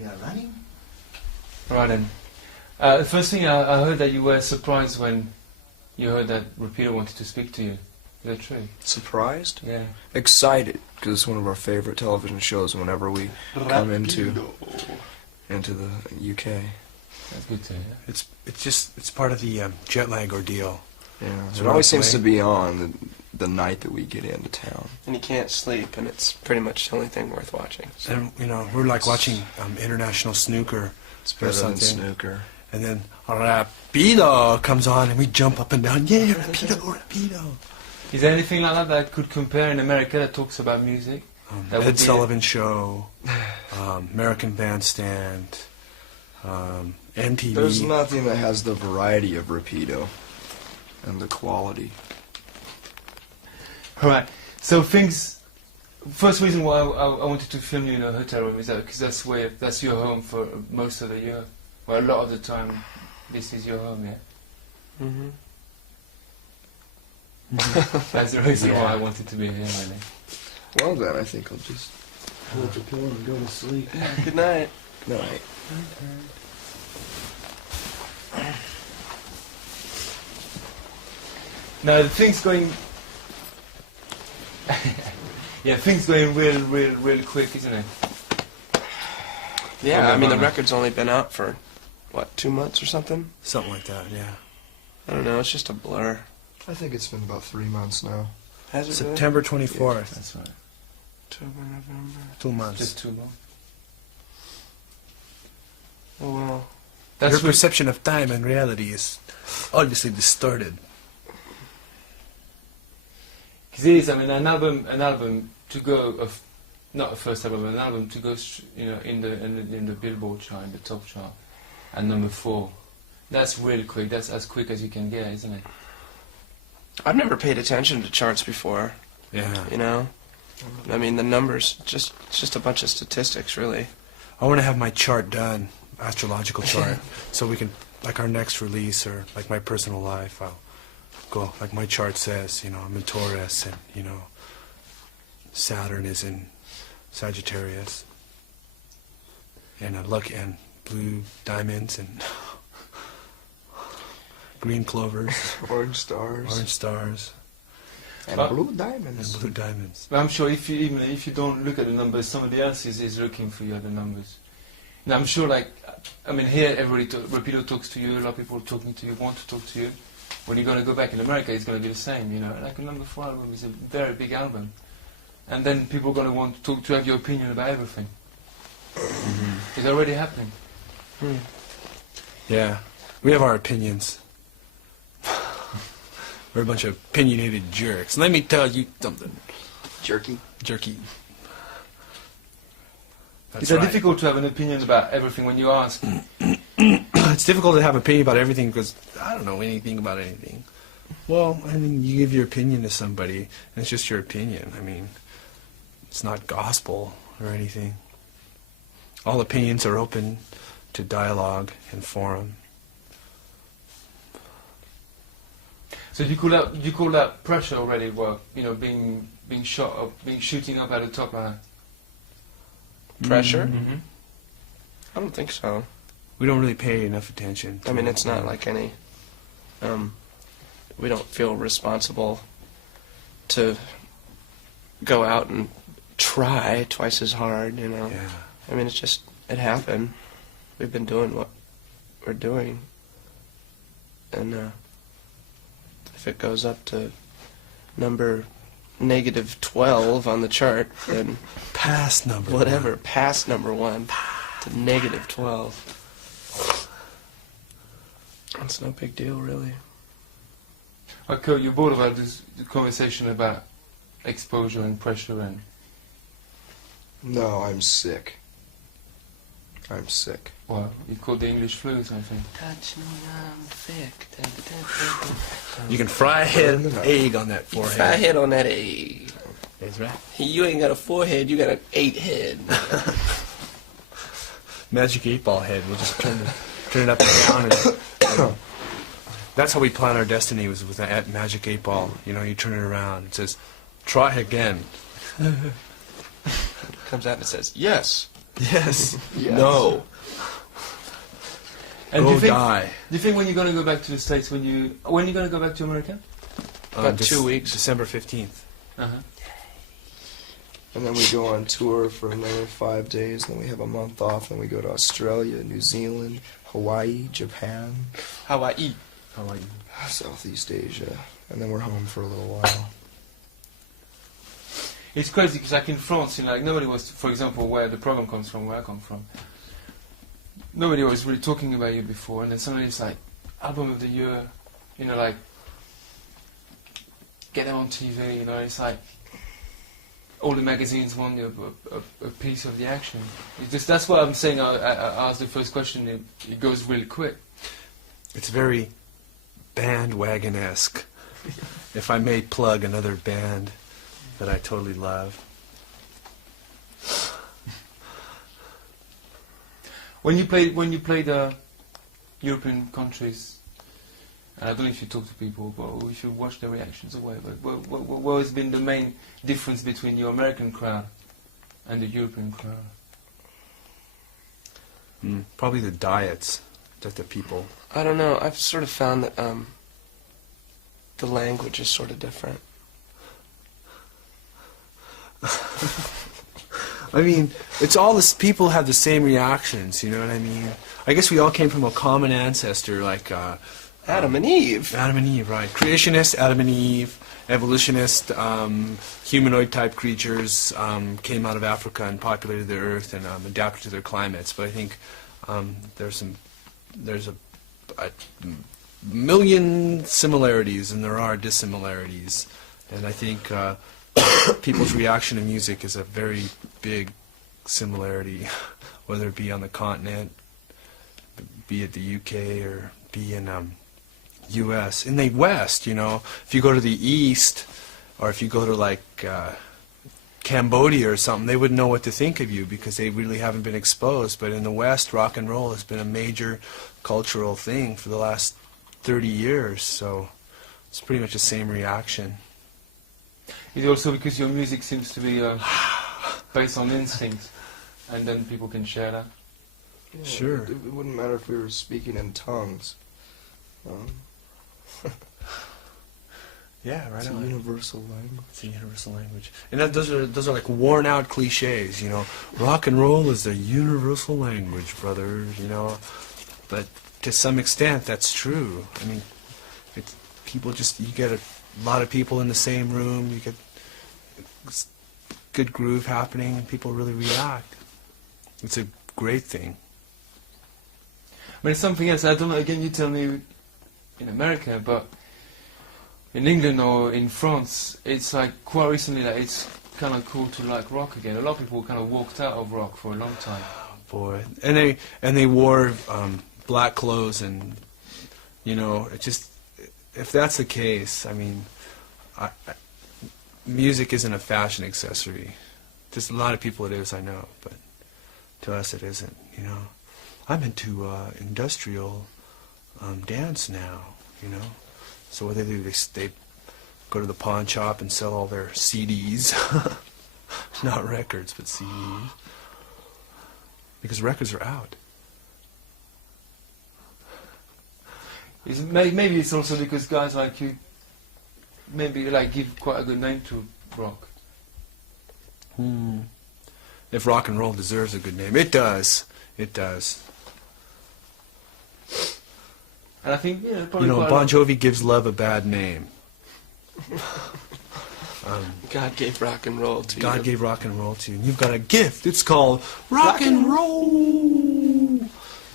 Yeah, running. Right then. The first thing I heard that you were surprised when you heard that Rapido wanted to speak to you. Is that true? Surprised? Yeah. Excited, because it's one of our favorite television shows whenever we come into the UK. That's good to hear. It's part of the jet lag ordeal. Yeah, So it always right seems away. to be on the night that we get into town. And you can't sleep, and it's pretty much the only thing worth watching. So. And we're like watching international snooker. It's better than something. snooker. And then Rapido comes on, and we jump up and down. Yeah, Rapido. Is there anything like that that could compare in America that talks about music? That would Ed be Sullivan Show, American Bandstand, MTV. There's nothing that has the variety of Rapido and the quality. Alright, so things... First reason why I wanted to film you in a hotel room is that because that's your home for most of the year. Well, a lot of the time, this is your home, yeah? Mm-hmm. That's the reason why I wanted to be here, really. Well then, I think I'll just hold the pillow and go to sleep. Good night. Good night. Now, the thing's going... yeah, things going real quick, isn't it? Yeah, I mean, the Nirvana. record's only been out for, what, 2 months or something? Something like that, yeah. I don't know, it's just a blur. I think it's been about 3 months now. Has it really? September 24th. That's right. October, November. 2 months. Just 2 months. Oh, well. That's Your what- perception of time and reality is obviously distorted. Because it is, I mean, an album to go, not a first album, an album to go, in the Billboard chart, in the top chart, at number 4. That's really quick. That's as quick as you can get, isn't it? I've never paid attention to charts before, Yeah. you know? I mean, the numbers, it's just a bunch of statistics, really. I want to have my chart done, astrological chart, so we can, like our next release or like my personal life, I'll go, like my chart says, I'm in Taurus and, Saturn is in Sagittarius. And and blue diamonds and green clovers, Orange stars. orange stars, And But- blue diamonds. and blue diamonds. But I'm sure even if you don't look at the numbers, somebody else is looking for you at the numbers. And I'm sure, here everybody, Rapido talks to you, a lot of people talking to you, want to talk to you. When you're going to go back in America, it's going to be the same, Like a number 4 album is a very big album. And then people are going to want to have your opinion about everything. It's already happening. Yeah, we have our opinions. We're a bunch of opinionated jerks. Let me tell you something. Jerky. Jerky. That's It's right. difficult to have an opinion about everything when you ask. It's difficult to have an opinion about everything because I don't know anything about anything. Well, you give your opinion to somebody, and it's just your opinion. It's not gospel or anything. All opinions are open to dialogue and forum. So you call that pressure already? Well, being shot up, shooting up at the top like that. Pressure? Mm-hmm. I don't think so. We don't really pay enough attention. I mean, it's not like any... we don't feel responsible to go out and try twice as hard, Yeah. I mean, it's just, it happened. We've been doing what we're doing. And if it goes up to number -12 on the chart, then Past number. whatever, past number 1 to -12. It's no big deal, really. Okay, you're bored about this conversation about exposure and pressure and... No, I'm sick. I'm sick. Well, you called the English flu or something. Touch me, I'm thick. You can fry a head of an egg on that Fry forehead. head on that egg. That's right. You ain't got a forehead, you got an 8 head. Magic 8-ball head. We'll just turn it up and down. And, that's how we plan our destiny, was with that Magic 8-ball. You turn it around. It says, try again. Comes out and it says, yes. Yes. Yes. No. And Go do you die. think when you're going to go back to the States, when are you going to go back to America? About 2 weeks. December 15th. Uh-huh. And then we go on tour for another 5 days, then we have a month off, then we go to Australia, New Zealand, Hawaii, Japan, Hawaii. Hawaii. Southeast Asia, and then we're home for a little while. It's crazy because like in France, like nobody was, for example, where the program comes from, where I come from, nobody was really talking about you before, and then suddenly it's like album of the year, like get it on TV, it's like all the magazines want a piece of the action. It's just, that's why I'm saying I asked the first question, it goes really quick. It's very bandwagon-esque. If I may plug another band that I totally love. When you play the European countries, and I don't know if you talk to people, but if you watch the reactions or whatever, what has been the main difference between your American crowd and the European crowd? Probably the diets that the people... I don't know. I've sort of found that the language is sort of different. I mean, it's all this. People have the same reactions. You know what I mean? I guess we all came from a common ancestor, like Adam and Eve. Adam and Eve, right? Creationist, Adam and Eve, evolutionist, humanoid-type creatures came out of Africa and populated the Earth and adapted to their climates. But I think there's a million similarities and there are dissimilarities, and I think people's reaction to music is a very big similarity, whether it be on the continent, be it the UK or be in U.S. In the West, if you go to the East or if you go to like Cambodia or something, they wouldn't know what to think of you because they really haven't been exposed. But in the West, rock and roll has been a major cultural thing for the last 30 years, so it's pretty much the same reaction. Is it also because your music seems to be based on instinct, and then people can share that? Yeah, Sure. It wouldn't matter if we were speaking in tongues. Yeah, right It's a on. universal language. It's a universal language. And those are like worn out cliches, Rock and roll is a universal language, brother, But to some extent, that's true. I mean, you get a lot of people in the same room, you get good groove happening, and people really react. It's a great thing. I mean, something else, I don't know, again, you tell me in America, but in England or in France, it's like quite recently that it's kind of cool to like rock again. A lot of people kind of walked out of rock for a long time. Boy, and they wore black clothes, and it just, if that's the case, I mean, music isn't a fashion accessory. There's a lot of people it is, I know, but to us it isn't. I'm into industrial dance now. So what they do, they go to the pawn shop and sell all their CDs, not records, but CDs, because records are out. Maybe it's also because guys like you maybe like give quite a good name to rock. If rock and roll deserves a good name, it does. It does. And I think probably Bon Jovi gives love a bad name. God gave rock and roll to you. God gave rock and roll to you. And you've got a gift. It's called rock and roll.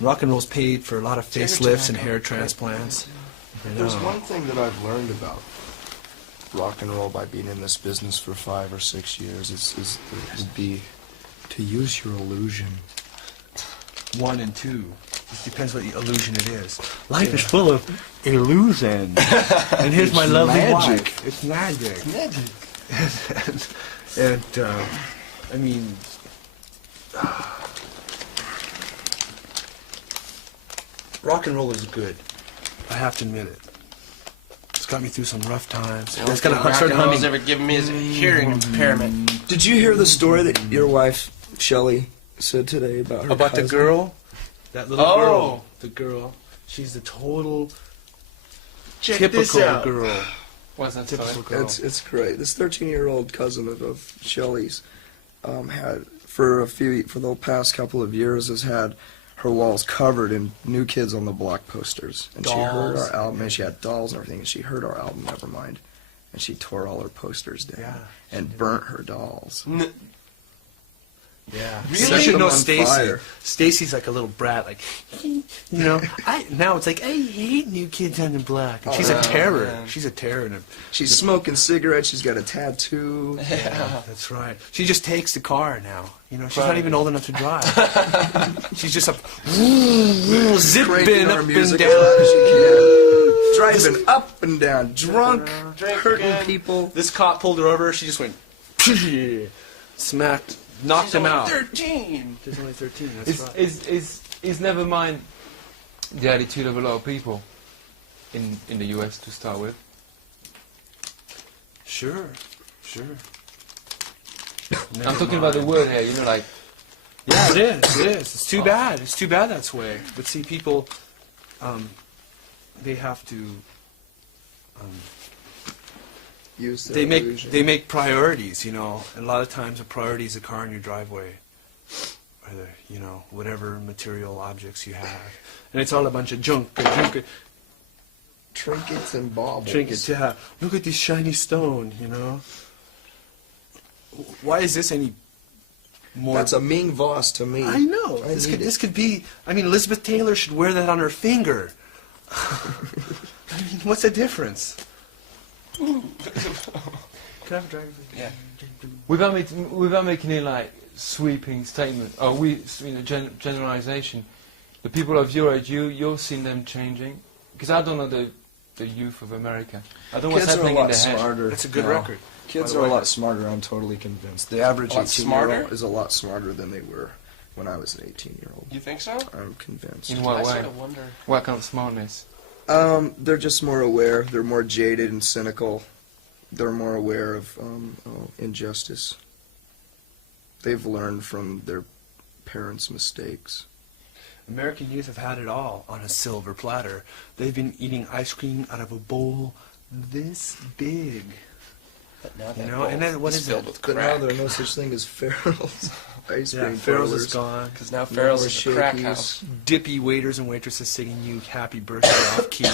Rock and roll's paid for a lot of facelifts and hair transplants. There's one thing that I've learned about rock and roll by being in this business for 5 or 6 years would be to use your illusion. 1 and 2. It depends what illusion it is. Life is full of illusion. And here's my lovely magic. wife. It's magic. It's magic. and I mean, rock and roll is good. I have to admit it. It's got me through some rough times. It's gonna rock and roll's ever given me is a hearing impairment. Did you hear the story that your wife, Shelley, said today about her About the cousin. girl? That little Oh. girl. The girl. She's the total Check typical this out. girl. What's that Typical story? girl. It's great. This 13-year-old cousin of Shelley's had for the past couple of years has had her walls covered in New Kids on the Block posters, and she heard Dolls. our album, and she had dolls and everything, and she heard our album Nevermind, and she tore all her posters down Yeah, and burnt her dolls. Yeah. Really? You should know Set them on Stacy. fire. Stacy's like a little brat, like, now it's like, I hate New Kids on the Block. And she's a terror. man. She's a terror. She's smoking cigarettes. She's got a tattoo. Yeah. That's right. She just takes the car now. She's Right. not even old enough to drive. She's just up, zipping Cranking up her and music down. as loud as she can. Driving up and down, drunk, Drink hurting again. people. This cop pulled her over. She just went, smacked, knocked She's him only out. 13. She's only 13. That's right. Is never mind the attitude of a lot of people in the US to start with. Sure. I'm talking about the word here, like Yeah, it is. It is. It's too bad. It's too bad that's way. But see, people, they have to. Use their They illusion. make priorities. And a lot of times a priority is a car in your driveway, or whatever material objects you have, and it's all a bunch of junk. Trinkets and baubles. Trinkets. Yeah. Look at this shiny stone. Why is this any more? That's a Ming Voss to me. I know. I This need could it. be. Elizabeth Taylor should wear that on her finger. What's the difference? Can I have a drag? Yeah. without making it like sweeping statement or generalization, the people of your age, you've seen them changing, because I don't know the youth of America. I don't know what's Kids are a happening in lot their head. smarter. That's a good now. record. Kids By are the a way. lot smarter, I'm totally convinced. The average A lot 18-year-old smarter? is a lot smarter than they were when I was an 18-year-old. You think so? I'm convinced. In I what sort way? of wonder. What kind of smartness? They're just more aware. They're more jaded and cynical. They're more aware of injustice. They've learned from their parents' mistakes. American youth have had it all on a silver platter. They've been eating ice cream out of a bowl this big. But now that And then what is filled it? with But now crack. there are no such thing as Farrell's ice Yeah, cream Farrell's parlors. is gone. Because now No Farrell's more is a crack Shakey's. house. Dippy waiters and waitresses singing you happy birthday off key.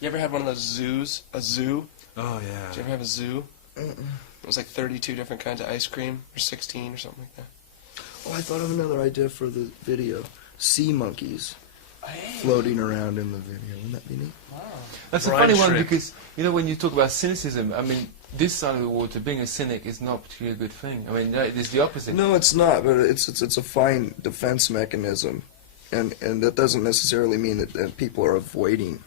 You ever had one of those zoos? A zoo? Oh Did you yeah. ever have a zoo? It was like 32 different kinds of ice cream, or 16 or something like that. Oh, I thought of another idea for the video. Sea monkeys floating around in the video. Wouldn't that be neat? Wow. That's a Bride funny one trick. because when you talk about cynicism, this side of the water, being a cynic is not particularly a good thing. It is the opposite. No, it's not, but it's a fine defense mechanism, and that doesn't necessarily mean that people are avoiding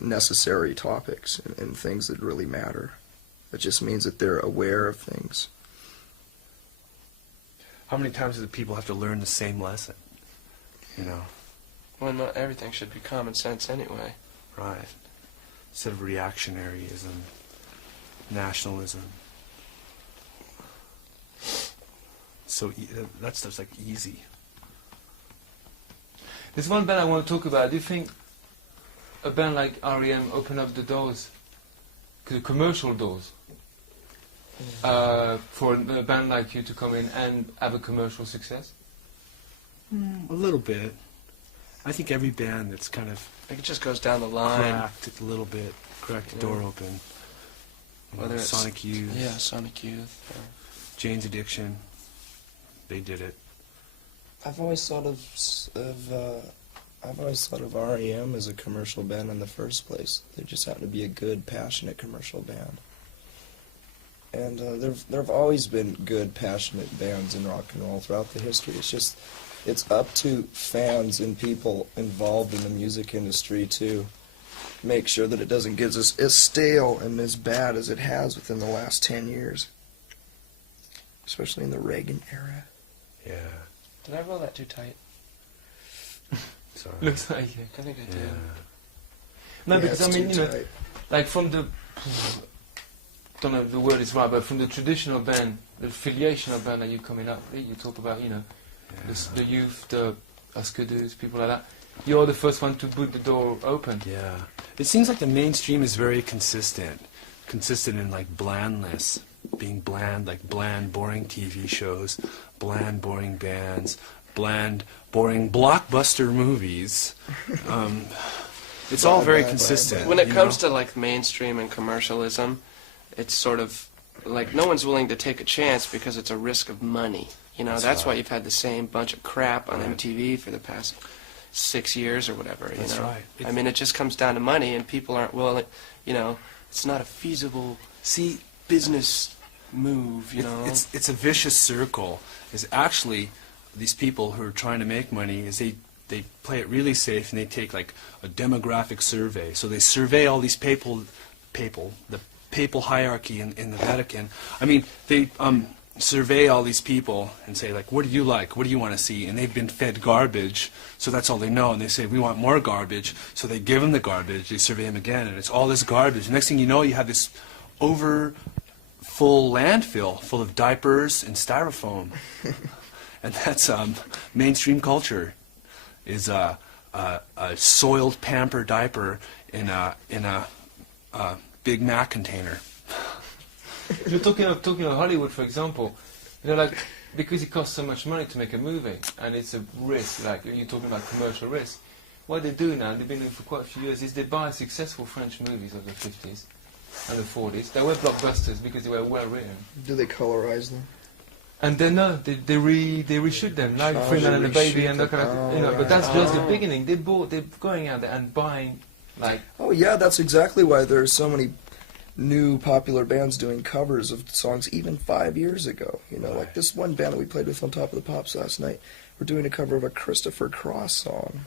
necessary topics and things that really matter. It just means that they're aware of things. How many times do the people have to learn the same lesson? Well, not everything should be common sense anyway. Right. Instead of reactionaryism, nationalism. So that stuff's like easy. There's one band I want to talk about. Do you think a band like R.E.M. open up the doors, the commercial doors, for a band like you to come in and have a commercial success? A little bit. I think every band that's kind of I think it just goes down the line. cracked it a little bit, cracked the door open. Whether it's Sonic Youth, Yeah, Sonic Youth. Jane's Addiction, they did it. I've always thought of REM as a commercial band in the first place. They just happen to be a good, passionate commercial band. And there have always been good, passionate bands in rock and roll throughout the history. It's up to fans and people involved in the music industry to make sure that it doesn't get as stale and as bad as it has within the last 10 years. Especially in the Reagan era. Yeah. Did I roll that too tight? Sorry. Looks like it. I think I did. No, Yeah, because it's too tight. like from the don't know if the word is right, but from the traditional band, the affiliation of band that you're coming up with, you talk about, you know, the youth, the Askedoos, people like that. You're the first one to put the door open. Yeah. It seems like the mainstream is very consistent in like blandness, being bland, like bland, boring TV shows, bland, boring bands, bland, boring blockbuster movies. It's all very consistent. When it comes to like mainstream and commercialism, it's sort of like no one's willing to take a chance because it's a risk of money. You know, that's why you've had the same bunch of crap on MTV for the past 6 years or whatever. You know? Right. I mean, it just comes down to money, and people aren't willing. You know, it's not a feasible business move. You know, it's a vicious circle. Is actually these people who are trying to make money is they play it really safe, and they take like a demographic survey. So they survey all these the papal hierarchy in the Vatican. I mean, they survey all these people and say, like, what do you like? What do you want to see? And they've been fed garbage, so that's all they know. And they say, we want more garbage. So they give them the garbage. They survey them again, and it's all this garbage. Next thing you know, you have this full landfill full of diapers and styrofoam. And that's mainstream culture. Is a soiled Pamper diaper in a Big Mac container. If you're talking of Hollywood, for example, you know, like, because it costs so much money to make a movie, and it's a risk, like you're talking about commercial risk, what they do now, and they've been doing for quite a few years, is they buy successful French movies of the 50s and the 40s. They were blockbusters because they were well written. Do they colorize them? And then they reshoot them, like Freeman and the Baby and that kind of, you know. But that's just the beginning. They're going out there and buying, like. Oh yeah, that's exactly why there are so many new popular bands doing covers of songs even 5 years ago. You know, like this one band that we played with on Top of the Pops last night. We're doing a cover of a Christopher Cross song.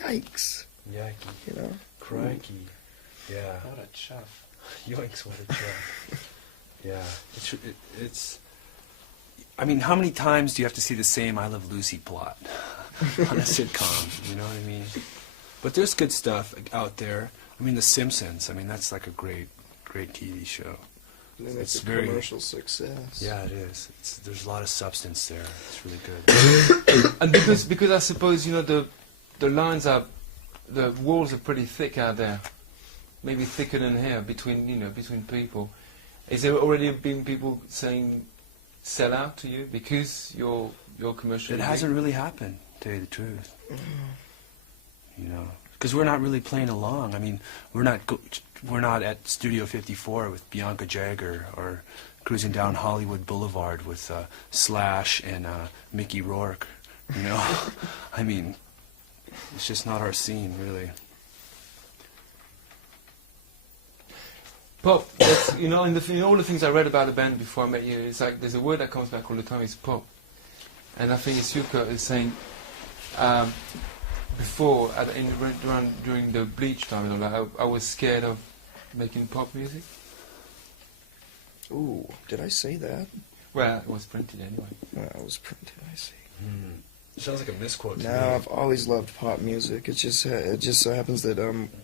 Yikes! Yikes! You know. Crikey! Yeah. what a chuff. Yoinks! What a chuff! Yeah. It's. I mean, how many times do you have to see the same I Love Lucy plot on a sitcom? You know what I mean? But there's good stuff out there. I mean, The Simpsons. I mean, that's like a great TV show. And then it's a very commercial success. Yeah, it is. There's a lot of substance there. It's really good. And because I suppose, you know, the walls are pretty thick out there, maybe thicker than here between people. Is there already been people saying sell out to you because you're commercial? It hasn't really happened, to tell you the truth. You know, because we're not really playing along. I mean, we're not at Studio 54 with Bianca Jagger or cruising down Hollywood Boulevard with Slash and Mickey Rourke. You know, I mean, it's just not our scene, really. Pop, you know, in all the things I read about the band before I met you, it's like there's a word that comes back all the time, it's pop. And I think Isuka is saying, before, during the Bleach time, you know, like I was scared of making pop music. Ooh, did I say that? Well, it was printed anyway. Well, it was printed, I see. It sounds like a misquote to No, me. I've always loved pop music. It just so happens that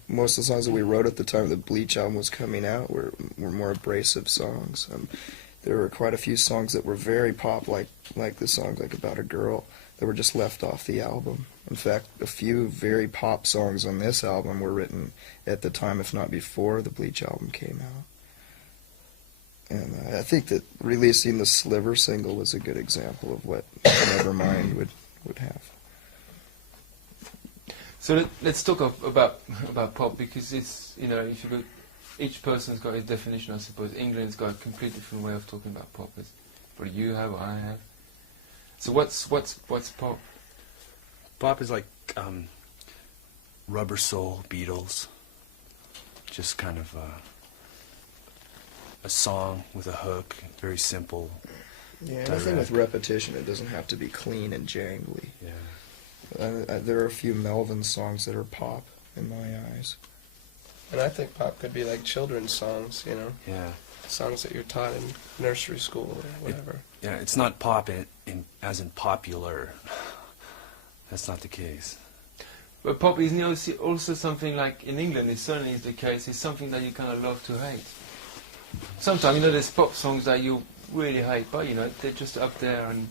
most of the songs that we wrote at the time the Bleach album was coming out were more abrasive songs. There were quite a few songs that were very pop, like the songs like About a Girl, that were just left off the album. In fact, a few very pop songs on this album were written at the time, if not before, the Bleach album came out. And I think that releasing the Sliver single was a good example of what Nevermind would have. So let's talk about pop, because it's, you know, if you go, each person's got his definition, I suppose. England's got a completely different way of talking about pop. What do you have, or I have? So what's pop? Pop is like Rubber Soul, Beatles. Just kind of a song with a hook, very simple. Yeah, anything with repetition, it doesn't have to be clean and jangly. Yeah. There are a few Melvin songs that are pop in my eyes. And I think pop could be like children's songs, you know? Yeah. Songs that you're taught in nursery school or whatever. Yeah, it's not pop as in popular. That's not the case. But pop is also something like, in England, it certainly is the case, it's something that you kind of love to hate. sometimes, you know, there's pop songs that you really hate, but, you know, they're just up there and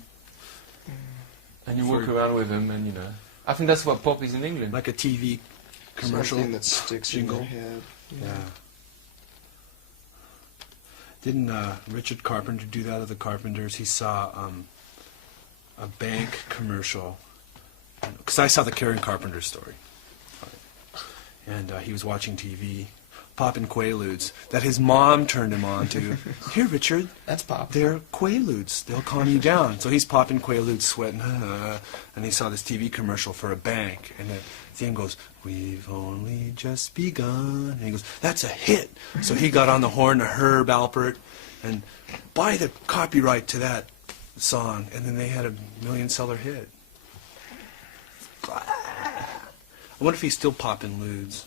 you walk around with them and, you know. I think that's what pop is in England. Like a TV commercial. Something that sticks jingle. in your head. Yeah. Didn't Richard Carpenter do that at the Carpenters? He saw a bank commercial. Because I saw the Karen Carpenter story. And he was watching TV, popping Quaaludes, that his mom turned him on to. Here, Richard, That's pop. they're Quaaludes. They'll calm you down. So he's popping Quaaludes, sweating, and he saw this TV commercial for a bank. And the theme goes, "We've only just begun." And he goes, "That's a hit." So he got on the horn to Herb Alpert and buy the copyright to that song. And then they had a million-seller hit. I wonder if he's still popping ludes.